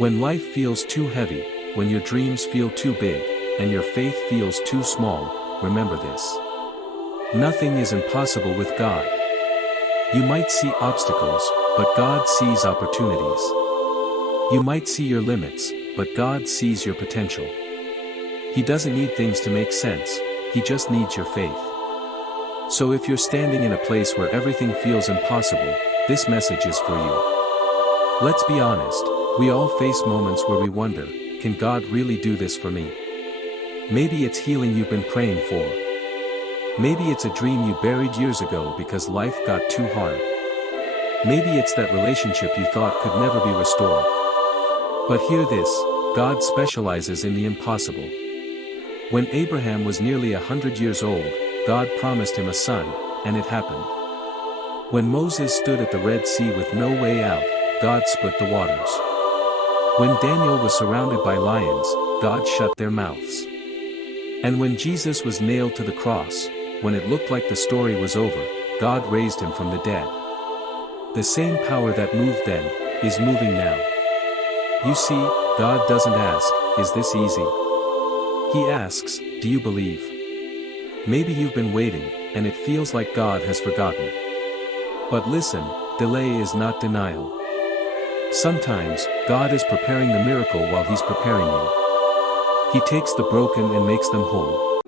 When life feels too heavy, when your dreams feel too big, and your faith feels too small, remember this. Nothing is impossible with God. You might see obstacles, but God sees opportunities. You might see your limits, but God sees your potential. He doesn't need things to make sense, He just needs your faith. So if you're standing in a place where everything feels impossible, this message is for you. Let's be honest, we all face moments where we wonder, can God really do this for me? Maybe it's healing you've been praying for. Maybe it's a dream you buried years ago because life got too hard. Maybe it's that relationship you thought could never be restored. But hear this, God specializes in the impossible. When Abraham was nearly 100 years old, God promised him a son, and it happened. When Moses stood at the Red Sea with no way out, God split the waters. When Daniel was surrounded by lions, God shut their mouths. And when Jesus was nailed to the cross, when it looked like the story was over, God raised him from the dead. The same power that moved then, is moving now. You see, God doesn't ask, is this easy? He asks, do you believe? Maybe you've been waiting, and it feels like God has forgotten. But listen, delay is not denial. Sometimes, God is preparing the miracle while He's preparing you. He takes the broken and makes them whole.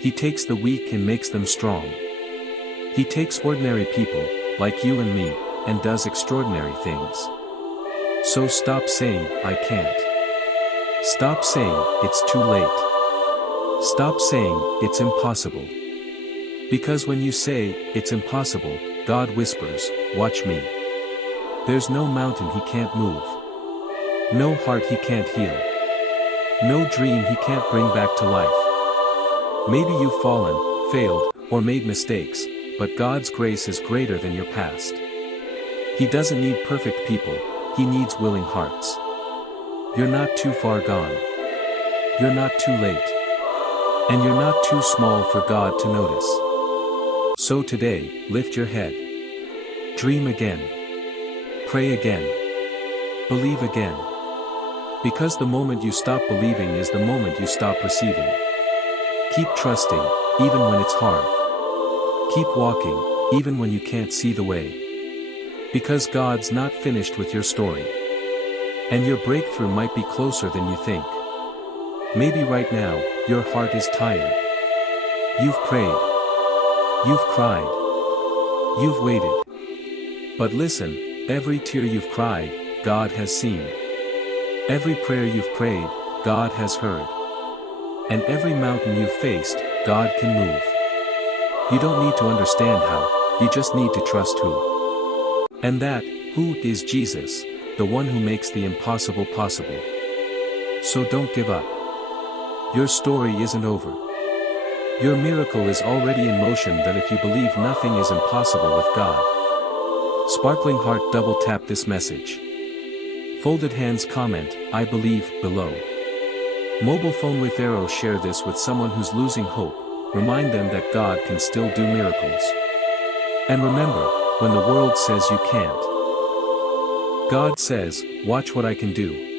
He takes the weak and makes them strong. He takes ordinary people, like you and me, and does extraordinary things. So stop saying, I can't. Stop saying, it's too late. Stop saying, it's impossible. Because when you say, it's impossible, God whispers, watch me. There's no mountain He can't move. No heart He can't heal. No dream He can't bring back to life. Maybe you've fallen, failed, or made mistakes, but God's grace is greater than your past. He doesn't need perfect people, He needs willing hearts. You're not too far gone. You're not too late. And you're not too small for God to notice. So today, lift your head. Dream again. Pray again. Believe again. Because the moment you stop believing is the moment you stop receiving. Keep trusting, even when it's hard. Keep walking, even when you can't see the way. Because God's not finished with your story. And your breakthrough might be closer than you think. Maybe right now, your heart is tired. You've prayed. You've cried. You've waited. But listen, every tear you've cried, God has seen. Every prayer you've prayed, God has heard. And every mountain you've faced, God can move. You don't need to understand how, you just need to trust who. And that, who is Jesus, the one who makes the impossible possible. So don't give up. Your story isn't over. Your miracle is already in motion. That if you believe, nothing is impossible with God. Sparkling heart, double tap this message. Folded hands, comment, I believe, below. Mobile phone with arrow, share this with someone who's losing hope. Remind them that God can still do miracles. And remember, when the world says you can't, God says, watch what I can do.